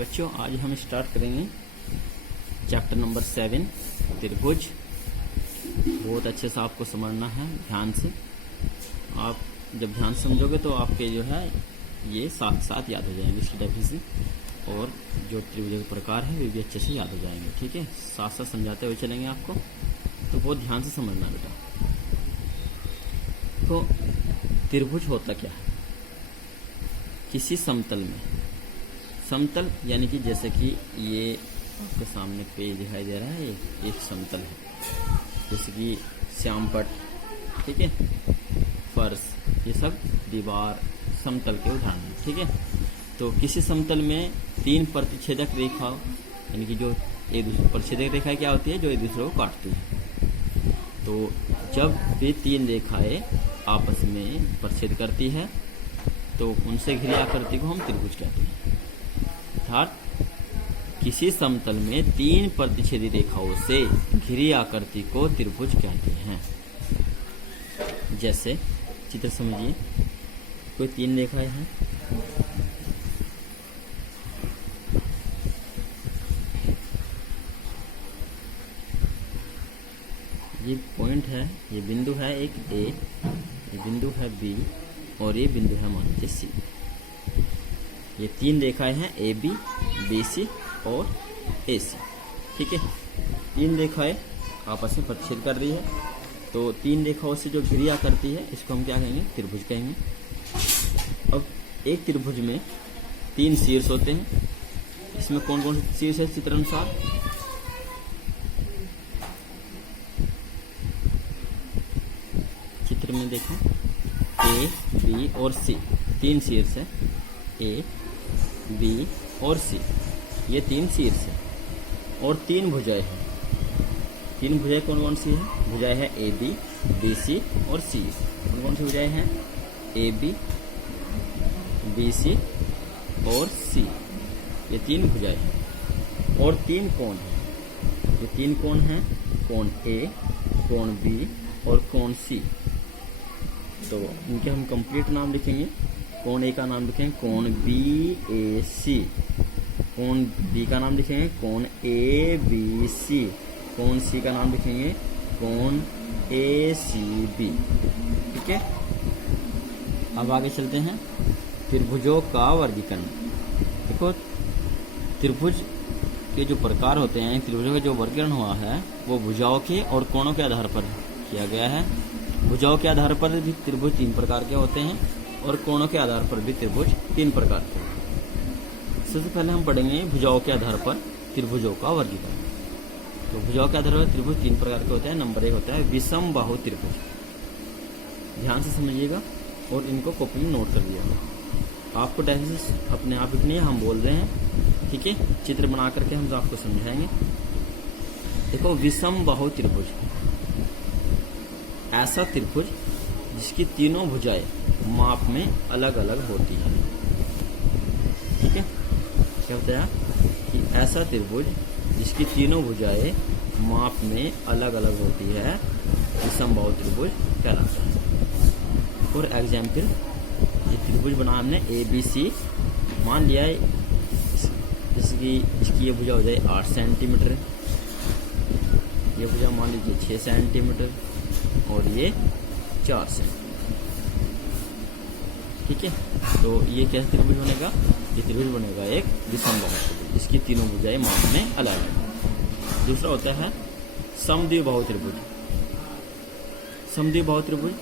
बच्चों आज हम स्टार्ट करेंगे चैप्टर नंबर 7 त्रिभुज। बहुत अच्छे से आपको समझना है, ध्यान से। आप जब ध्यान से समझोगे तो आपके जो है ये साथ साथ याद हो जाएंगे इसकी डेफिनेशन, और जो त्रिभुज के प्रकार है वे भी अच्छे से याद हो जाएंगे। ठीक है, साथ साथ समझाते हुए चलेंगे आपको, तो बहुत ध्यान से समझना बेटा। तो त्रिभुज होता क्या है? किसी समतल में, समतल यानी कि जैसे कि ये आपके सामने पेज दिखाई दे रहा है, ये एक समतल है, जैसे कि श्यामपट, ठीक है, फर्श, ये सब दीवार समतल के उदाहरण हैं। ठीक है, तो किसी समतल में तीन प्रतिच्छेदक रेखा यानी कि जो एक दूसरे प्रतिच्छेदक रेखाएं क्या होती है, जो एक दूसरे को काटती है। तो जब ये तीन रेखाएं आपस में प्रतिच्छेद करती है तो उनसे घिरी आकृति को हम त्रिभुज कहते हैं। अर्थात किसी समतल में तीन प्रतिच्छेदी रेखाओं से घिरी आकृति को त्रिभुज कहते हैं। जैसे चित्र समझिए, कोई तीन रेखाएं हैं, ये पॉइंट है, ये बिंदु है एक ए, ये बिंदु है बी, और ये बिंदु है मान लीजिए सी। ये तीन रेखाएं हैं ए बी, बी सी और ए सी। ठीक है, तीन रेखाएं आपस में प्रतिच्छेद कर रही है, तो तीन रेखाओं से जो घिरिया करती है इसको हम क्या कहेंगे? त्रिभुज कहेंगे। अब एक त्रिभुज में तीन शीर्ष होते हैं, इसमें कौन कौन से शीर्ष है चित्र अनुसार? चित्र में देखें, ए बी और सी, तीन शीर्ष है, ए बी और सी, ये तीन शीर्ष है, और तीन भुजाएं हैं। तीन भुजाएं कौन कौन सी है? भुजाएं है ए बी, बी सी और सी। कौन कौन सी भुजाएं हैं? ए बी सी और सी, ये तीन भुजाएं हैं। और तीन कोण हैं, ये तीन कोण हैं, कोण ए, कोण बी और कोण सी। तो इनके हम कंप्लीट नाम लिखेंगे। कोण ए का नाम लिखेंगे कोण बी ए सी, कोण बी का नाम लिखेंगे कोण ए बी सी, कोण सी का नाम लिखेंगे कोण ए सी बी। ठीक है, अब आगे चलते हैं। त्रिभुजों का वर्गीकरण। देखो, त्रिभुज के जो प्रकार होते हैं, त्रिभुजों का जो वर्गीकरण हुआ है वो भुजाओं के और कोणों के आधार पर किया गया है। भुजाओं के आधार पर भी त्रिभुज तीन प्रकार के होते हैं, और कोणों के आधार पर भी त्रिभुज तीन प्रकार के होते हैं। सबसे पहले हम पढ़ेंगे भुजाओं के आधार पर त्रिभुजों का वर्गीकरण। तो भुजाओं के आधार पर त्रिभुज तीन प्रकार के होते हैं। नंबर एक होता है विषम बाहु त्रिभुज। ध्यान से समझिएगा और इनको कॉपी में नोट कर लिया। आपको टेंशन अपने आप लिखनी है, हम बोल रहे हैं। ठीक है, चित्र बना करके हम आपको समझाएंगे। देखो, विषम बाहु त्रिभुज ऐसा त्रिभुज जिसकी तीनों भुजाएं माप में अलग अलग होती है। ठीक है, क्या बताया कि ऐसा त्रिभुज जिसकी तीनों भुजाएं माप में अलग अलग होती है विषम बाहु त्रिभुज कहलाता है। फॉर एग्जाम्पल, ये त्रिभुज बना हमने ए बी सी, मान लिया है जैसे कि इसकी ये भुजा हो जाए 8 सेंटीमीटर, ये भुजा मान लीजिए 6 सेंटीमीटर और ये 4 सेंटीमीटर। ठीक है, तो ये कैसे त्रिभुज बनेगा? ये त्रिभुज बनेगा एक विषम बाहु त्रिभुज, इसकी तीनों भुजाएं माप में अलग है। दूसरा होता है समद्विबाहु त्रिभुज। समद्विबाहु त्रिभुज,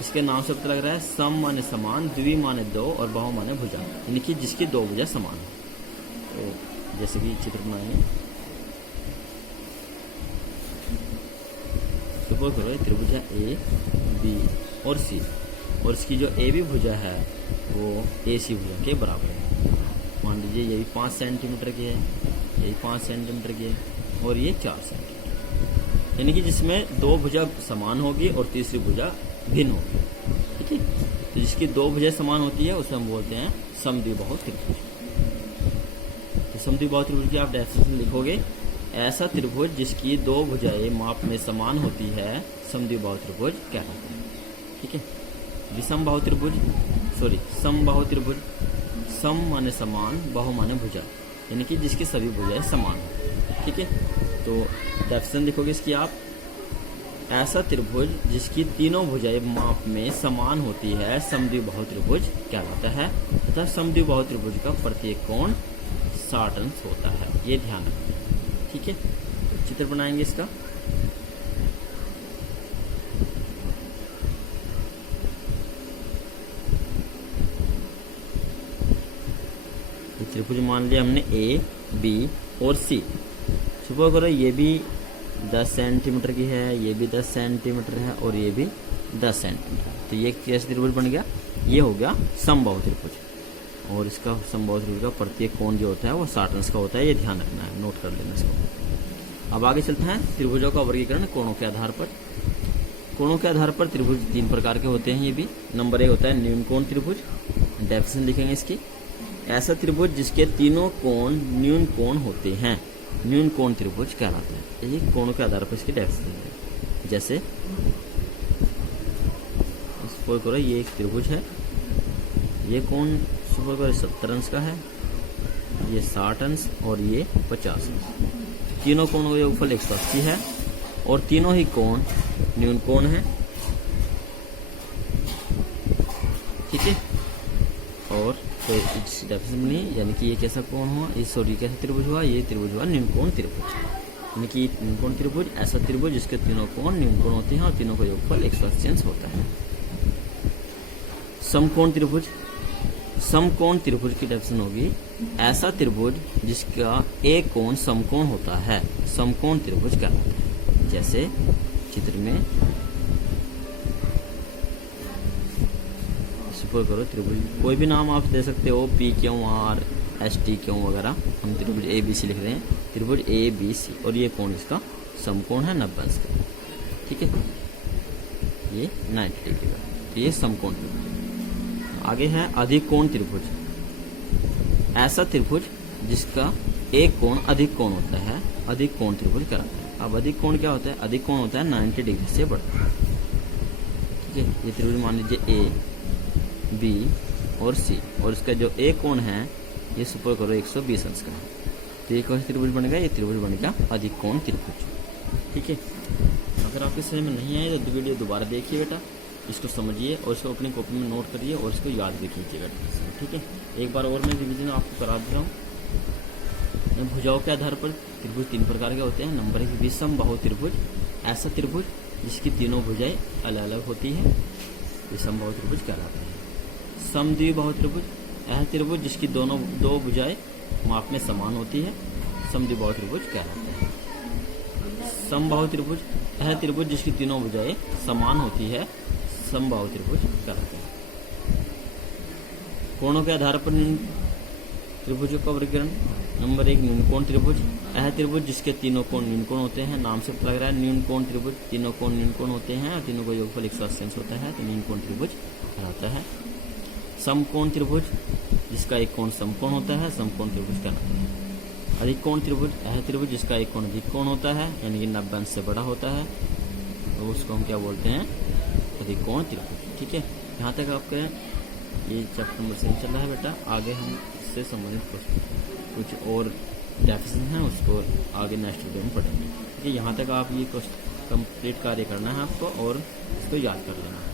इसके नाम से पता लग रहा है, सम माने समान, द्वि माने दो और बाहु माने भुजा, यानी कि जिसकी दो भुजा समान है। तो जैसे कि चित्र बनाएंगे, तो बोल करो त्रिभुज है ए बी और सी, और इसकी जो ए बी भुजा है वो ए सी भुजा के बराबर है। मान लीजिए ये भी 5 सेंटीमीटर की है, ये भी 5 सेंटीमीटर की है, और ये 4 सेंटीमीटर, यानी कि जिसमें दो भुजा समान होगी और तीसरी भुजा भिन्न होगी। ठीक है, तो जिसकी दो भुजाएं समान होती है उसे हम बोलते हैं समद्विबाहु त्रिभुज। तो समद्विबाहु त्रिभुज की आप डेफिनेशन लिखोगे, ऐसा त्रिभुज जिसकी दो भुजाएं माप में समान होती है समद्विबाहु त्रिभुज कहलाता है। ठीक है, विषम बाहु त्रिभुज, समबाहु त्रिभुज, सम माने समान, बाहु माने भुजा, यानी कि जिसकी सभी भुजाएं समान हो। ठीक है, तो डेफिनेशन देखोगे इसकी आप, ऐसा त्रिभुज जिसकी तीनों भुजाएं माप में समान होती है समद्विबाहु त्रिभुज कहलाता है तथा समद्विबाहु त्रिभुज का प्रत्येक कोण 60 अंश होता है। ये ध्यान रखना। ठीक है, तो चित्र बनाएंगे इसका। त्रिभुज मान लिया हमने ए, बी और सी। सुपर करो ये भी 10 सेंटीमीटर की है, ये भी 10 सेंटीमीटर है और ये भी 10 सेंटीमीटर। तो ये कैसे त्रिभुज बन गया? ये हो गया समबाहु त्रिभुज। और इसका समबाहु त्रिभुज का प्रत्येक कोण जो होता है वो 60 अंश का होता है। ये ध्यान रखना है, नोट कर लेना इसको। अब आगे चलते हैं त्रिभुजों का वर्गीकरण कोणों के आधार पर। कोणों के आधार पर त्रिभुज 3 प्रकार के होते हैं। ये भी नंबर 1 होता है न्यून कोण त्रिभुज। डेफिनेशन लिखेंगे इसकी, ऐसा त्रिभुज जिसके तीनों कोण न्यून कोण होते हैं न्यून कोण त्रिभुज कहलाता है। ये कोणों के आधार पर इसकी डेफिनेशन है। जैसे सपोज करो ये एक त्रिभुज है, ये कोण सपोज करो 70 अंश का है, ये 60 अंश और ये 50 अंश। तीनों कोणों का योगफल 180 है और तीनों ही कोण न्यून कोण है। ठीक है, और तो इस डेफिनेशन में यानी कि ये कैसा कोण हुआ, इस और ये कैसा त्रिभुज हुआ, ये त्रिभुज हुआ न्यून कोण त्रिभुज। यानी कि न्यून कोण त्रिभुज ऐसा त्रिभुज जिसके तीनों कोण न्यून कोण होते हैं और तीनों का योगफल 180 अंश होता है। समकोण त्रिभुज। समकोण त्रिभुज की डेफिनेशन होगी, ऐसा त्रिभुज जिसका एक कोण समकोण होता है समकोण त्रिभुज कहलाता है। जैसे चित्र में करो त्रिभुज, कोई भी नाम आप दे सकते हो, पी क्यों, आर, एस टी क्यों वगैरह। हम त्रिभुज ए बी सी लिख रहे हैं, त्रिभुज ए बी सी और ये कोण इसका समकोण है 90 अंश का। ठीक है, ये 90 डिग्री का, तो ये समकोण त्रिभुज। आगे है अधिक कोण त्रिभुज। ऐसा त्रिभुज जिसका एक कोण अधिक कोण होता है अधिक कोण त्रिभुज कहलाता है। अब अधिक कोण क्या होता है? अधिक कोण होता है 90 डिग्री से बढ़ता है। ठीक है, ये त्रिभुज मान लीजिए ए, बी और सी और इसका जो एक कोण है ये सुपर करो 120 अंश का है। तो ये कौन सा त्रिभुज बनेगा? ये त्रिभुज बनेगा अधिक कोण त्रिभुज। ठीक है, अगर आपके समझ में नहीं आए तो वीडियो दोबारा देखिए बेटा, इसको समझिए और इसको अपनी कॉपी में नोट करिए और इसको याद भी कीजिएगा। ठीक है, एक बार और मैं रिविजन आपको करा दे रहा हूँ। भुजाओं के आधार पर त्रिभुज 3 प्रकार के होते हैं। नंबर 1 विषमबाहु त्रिभुज। ऐसा त्रिभुज जिसकी तीनों भुजाएं अलग अलग होती है विषमबाहु त्रिभुज कहलाता है। समद्विबाहु त्रिभुज। यह त्रिभुज जिसकी दो भुजाएं माप में समान होती है समद्विबाहु त्रिभुज कहलाता है। समबाहु त्रिभुज। यह त्रिभुज जिसकी तीनों भुजाएं समान होती है समबाहु त्रिभुज कहलाता है। कोणों के आधार पर त्रिभुजों का वर्गीकरण। नंबर 1 न्यून कोण त्रिभुज। यह त्रिभुज जिसके तीनों कोण न्यून कोण होते हैं, नाम से पता लग रहा है न्यून कोण त्रिभुज। तीनों कोण न्यून कोण होते हैं और तीनों का योगफल 180 अंश होता है, तो न्यून कोण त्रिभुज कहलाता है। समकोण त्रिभुज जिसका एक कोण समकोण होता है समकोण त्रिभुज कहलाता है। अधिक कोण त्रिभुज। यह त्रिभुज जिसका एक कोण अधिक कोण होता है यानी कि 90 अंश से बड़ा होता है, तो उसको हम क्या बोलते हैं? अधिक कोण त्रिभुज। ठीक है, यहाँ तक आपका ये चैप्टर नंबर 7 चल रहा है बेटा। आगे हम इससे संबंधित कुछ और डेफिनेशन है उसको आगे नेक्स्ट वीडियो में पढ़ेंगे। ठीक है, यहाँ तक आप ये कंप्लीट कार्य करना है आपको और इसको याद कर लेना है।